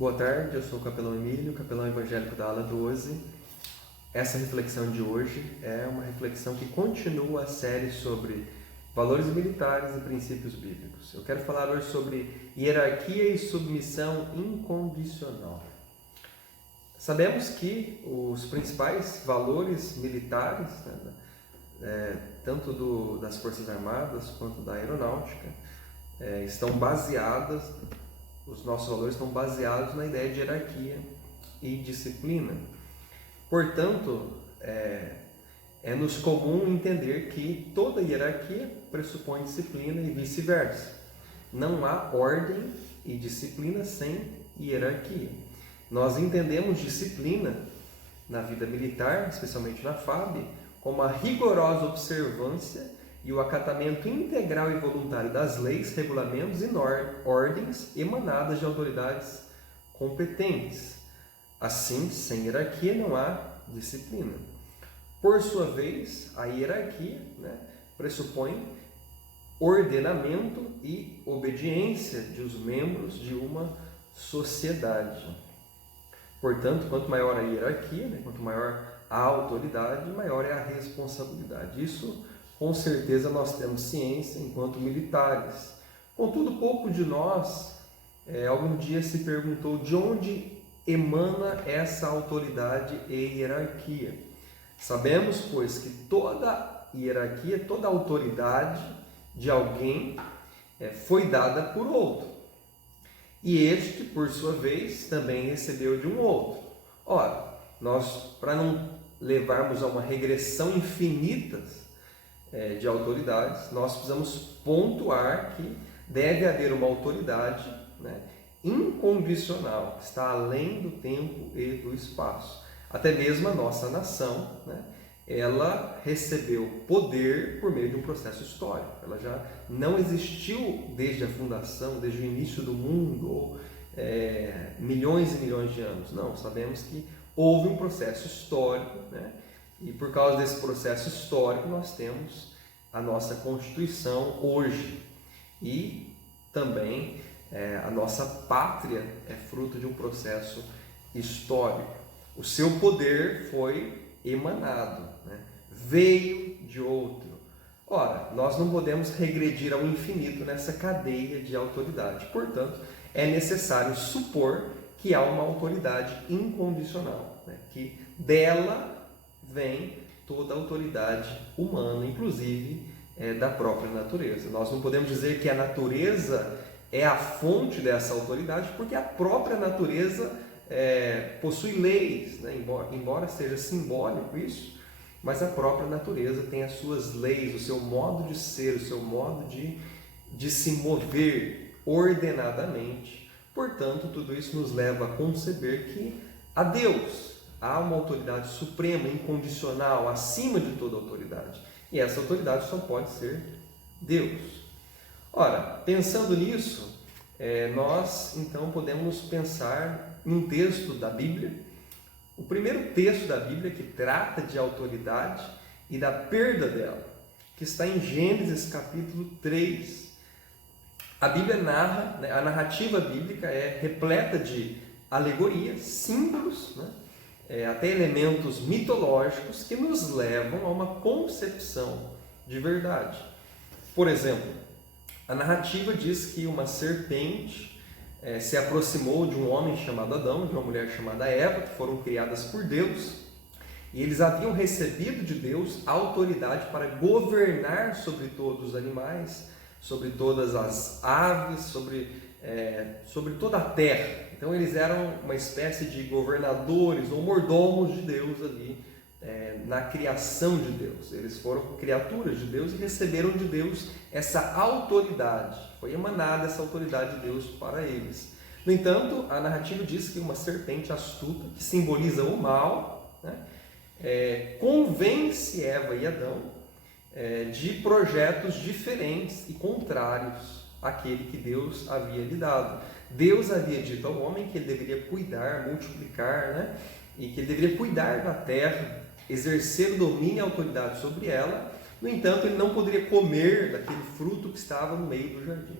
Boa tarde, eu sou o Capelão Emílio, capelão evangélico da ala 12. Essa reflexão de hoje é uma reflexão que continua a série sobre valores militares e princípios bíblicos. Eu quero falar hoje sobre hierarquia e submissão incondicional. Sabemos que os principais valores militares, tanto das Forças Armadas quanto da Aeronáutica, estão baseadas. Os nossos valores estão baseados na ideia de hierarquia e disciplina. Portanto, é-nos comum entender que toda hierarquia pressupõe disciplina e vice-versa. Não há ordem e disciplina sem hierarquia. Nós entendemos disciplina na vida militar, especialmente na FAB, como a rigorosa observância e o acatamento integral e voluntário das leis, regulamentos e ordens emanadas de autoridades competentes. Assim, sem hierarquia não há disciplina. Por sua vez, a hierarquia pressupõe ordenamento e obediência dos membros de uma sociedade. Portanto, quanto maior a hierarquia, quanto maior a autoridade, maior é a responsabilidade. Isso, com certeza, nós temos ciência enquanto militares. Contudo, pouco de nós algum dia se perguntou de onde emana essa autoridade e hierarquia. Sabemos, pois, que toda hierarquia, toda autoridade de alguém foi dada por outro. E este, por sua vez, também recebeu de um outro. Ora, nós, para não levarmos a uma regressão infinita de autoridades, nós precisamos pontuar que deve haver uma autoridade incondicional, que está além do tempo e do espaço. Até mesmo a nossa nação, ela recebeu poder por meio de um processo histórico. Ela já não existiu desde a fundação, desde o início do mundo, ou milhões e milhões de anos. Não, sabemos que houve um processo histórico, e por causa desse processo histórico nós temos a nossa Constituição hoje. E também a nossa pátria é fruto de um processo histórico. O seu poder foi emanado, veio de outro. Ora, nós não podemos regredir ao infinito nessa cadeia de autoridade. Portanto, é necessário supor que há uma autoridade incondicional, que dela vem toda a autoridade humana, inclusive da própria natureza. Nós não podemos dizer que a natureza é a fonte dessa autoridade, porque a própria natureza possui leis, embora seja simbólico isso, mas a própria natureza tem as suas leis, o seu modo de ser, o seu modo de se mover ordenadamente. Portanto, tudo isso nos leva a conceber que há Deus, há uma autoridade suprema, incondicional, acima de toda autoridade. E essa autoridade só pode ser Deus. Ora, pensando nisso, nós então podemos pensar em um texto da Bíblia, o primeiro texto da Bíblia que trata de autoridade e da perda dela, que está em Gênesis capítulo 3. A Bíblia narra, a narrativa bíblica é repleta de alegorias, símbolos, até elementos mitológicos que nos levam a uma concepção de verdade. Por exemplo, a narrativa diz que uma serpente se aproximou de um homem chamado Adão, de uma mulher chamada Eva, que foram criadas por Deus, e eles haviam recebido de Deus autoridade para governar sobre todos os animais, sobre todas as aves, sobre toda a terra. Então eles eram uma espécie de governadores ou mordomos de Deus ali, na criação de Deus. Eles foram criaturas de Deus e receberam de Deus essa autoridade. Foi emanada essa autoridade de Deus para eles. No entanto, a narrativa diz que uma serpente astuta, que simboliza o mal, convence Eva e Adão de projetos diferentes e contrários àquele que Deus havia lhe dado. Deus havia dito ao homem que ele deveria cuidar, multiplicar, e que ele deveria cuidar da terra, exercer o domínio e a autoridade sobre ela. No entanto, ele não poderia comer daquele fruto que estava no meio do jardim.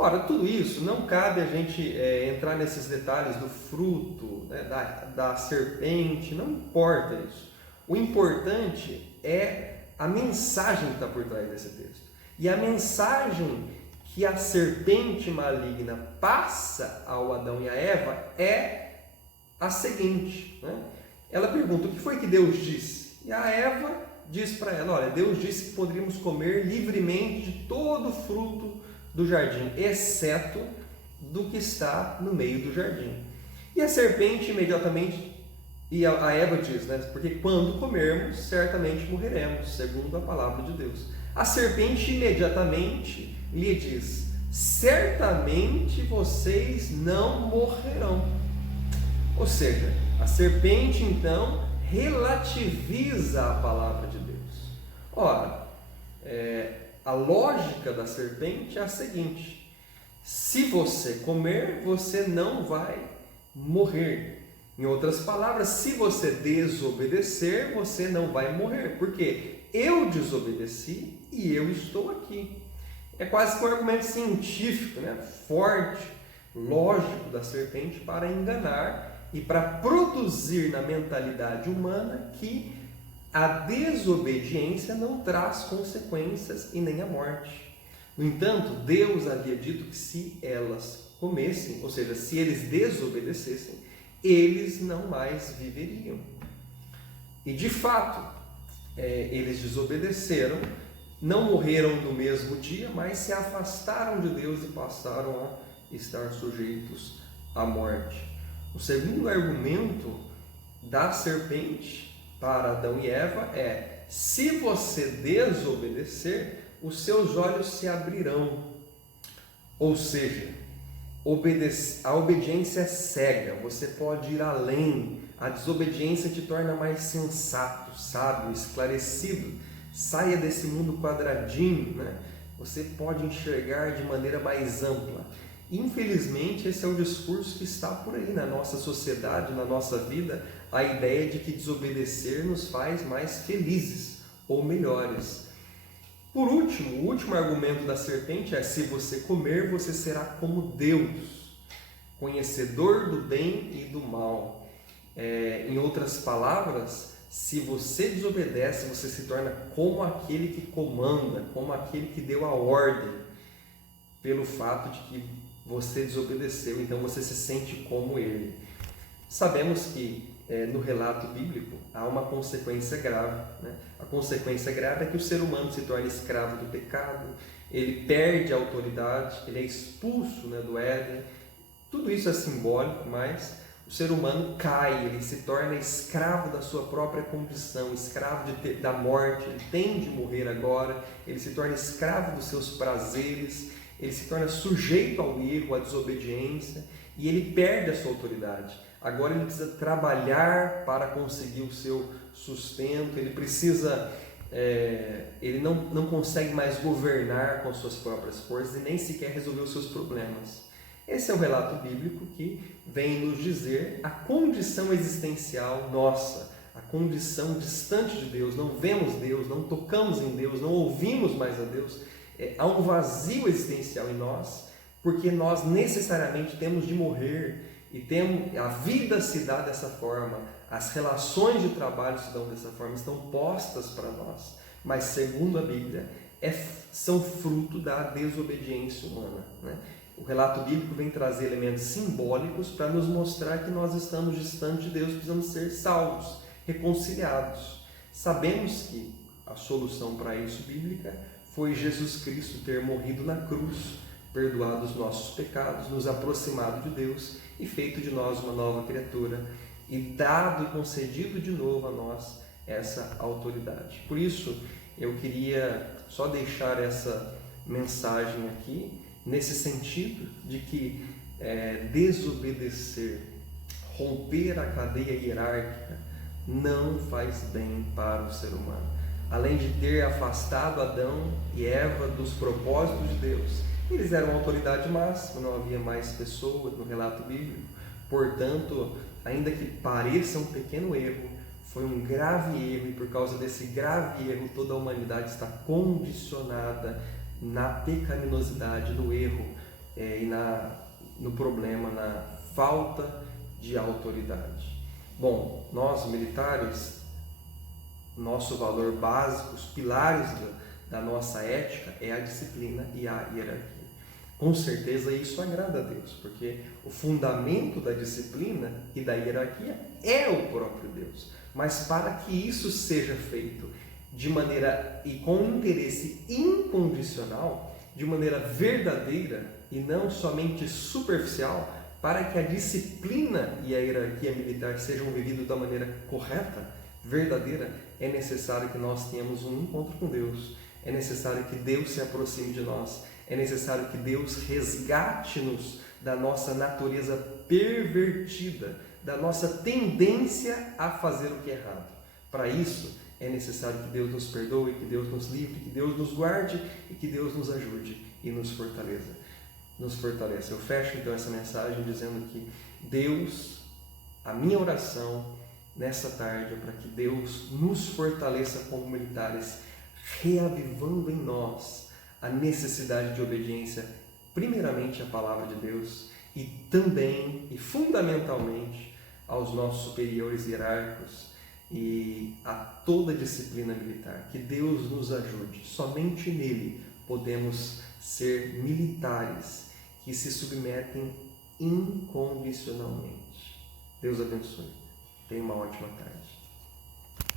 Ora, tudo isso não cabe a gente entrar nesses detalhes do fruto, né, da serpente, não importa isso. O importante é a mensagem que está por trás desse texto. E a mensagem que a serpente maligna passa ao Adão e a Eva é a seguinte, né? Ela pergunta: o que foi que Deus disse? E a Eva diz para ela: olha, Deus disse que poderíamos comer livremente de todo o fruto do jardim, exceto do que está no meio do jardim. E a serpente imediatamente, e a Eva diz, né? Porque quando comermos, certamente morreremos, segundo a palavra de Deus. A serpente imediatamente lhe diz: certamente vocês não morrerão. Ou seja, a serpente então relativiza a palavra de Deus. Ora, a lógica da serpente é a seguinte: se você comer, você não vai morrer. Em outras palavras, se você desobedecer, você não vai morrer, porque eu desobedeci e eu estou aqui. É quase que um argumento científico, né? Forte, lógico da serpente para enganar e para produzir na mentalidade humana que a desobediência não traz consequências e nem a morte. No entanto, Deus havia dito que se elas comessem, ou seja, se eles desobedecessem, eles não mais viveriam. E de fato, eles desobedeceram, não morreram no mesmo dia, mas se afastaram de Deus e passaram a estar sujeitos à morte. O segundo argumento da serpente para Adão e Eva é: se você desobedecer, os seus olhos se abrirão. Ou seja, a obediência é cega, você pode ir além. A desobediência te torna mais sensato, sábio, esclarecido. Saia desse mundo quadradinho, né? Você pode enxergar de maneira mais ampla. Infelizmente, esse é o discurso que está por aí na nossa sociedade, na nossa vida, a ideia de que desobedecer nos faz mais felizes ou melhores. Por último, o último argumento da serpente é: se você comer, você será como Deus, conhecedor do bem e do mal. Em outras palavras, se você desobedece, você se torna como aquele que comanda, como aquele que deu a ordem, pelo fato de que você desobedeceu, então você se sente como ele. Sabemos que no relato bíblico há uma consequência grave, né? A consequência grave é que o ser humano se torna escravo do pecado, ele perde a autoridade, ele é expulso, né, do Éden. Tudo isso é simbólico, mas o ser humano cai, ele se torna escravo da sua própria condição, escravo da morte, ele tem de morrer agora, ele se torna escravo dos seus prazeres, ele se torna sujeito ao erro, à desobediência, e ele perde a sua autoridade. Agora ele precisa trabalhar para conseguir o seu sustento, ele precisa, ele não consegue mais governar com suas próprias forças e nem sequer resolver os seus problemas. Esse é o relato bíblico que vem nos dizer a condição existencial nossa, a condição distante de Deus. Não vemos Deus, não tocamos em Deus, não ouvimos mais a Deus. Há um vazio existencial em nós, porque nós necessariamente temos de morrer. E a vida se dá dessa forma, as relações de trabalho se dão dessa forma, estão postas para nós, mas segundo a Bíblia, são fruto da desobediência humana, né? O relato bíblico vem trazer elementos simbólicos para nos mostrar que nós estamos distantes de Deus, precisamos ser salvos, reconciliados. Sabemos que a solução para isso bíblica foi Jesus Cristo ter morrido na cruz, perdoado os nossos pecados, nos aproximado de Deus e feito de nós uma nova criatura e dado e concedido de novo a nós essa autoridade. Por isso, eu queria só deixar essa mensagem aqui, nesse sentido de que desobedecer, romper a cadeia hierárquica, não faz bem para o ser humano. Além de ter afastado Adão e Eva dos propósitos de Deus, eles eram a autoridade máxima, não havia mais pessoas no relato bíblico. Portanto, ainda que pareça um pequeno erro, foi um grave erro, e por causa desse grave erro, toda a humanidade está condicionada na pecaminosidade, no erro. e no problema, na falta de autoridade. Bom, nós militares, nosso valor básico, os pilares da nossa ética é a disciplina e a hierarquia. Com certeza isso agrada a Deus, porque o fundamento da disciplina e da hierarquia é o próprio Deus. Mas para que isso seja feito de maneira e com interesse incondicional, de maneira verdadeira e não somente superficial, para que a disciplina e a hierarquia militar sejam vividos da maneira correta, verdadeira, é necessário que nós tenhamos um encontro com Deus, é necessário que Deus se aproxime de nós, é necessário que Deus resgate-nos da nossa natureza pervertida, da nossa tendência a fazer o que é errado. Para isso, é necessário que Deus nos perdoe, que Deus nos livre, que Deus nos guarde e que Deus nos ajude e nos fortaleça. Eu fecho então essa mensagem dizendo que Deus, a minha oração nessa tarde é para que Deus nos fortaleça como militares, reavivando em nós a necessidade de obediência, primeiramente à palavra de Deus e também e fundamentalmente aos nossos superiores hierárquicos e a toda a disciplina militar. Que Deus nos ajude. Somente nele podemos ser militares que se submetem incondicionalmente. Deus abençoe. Tenha uma ótima tarde.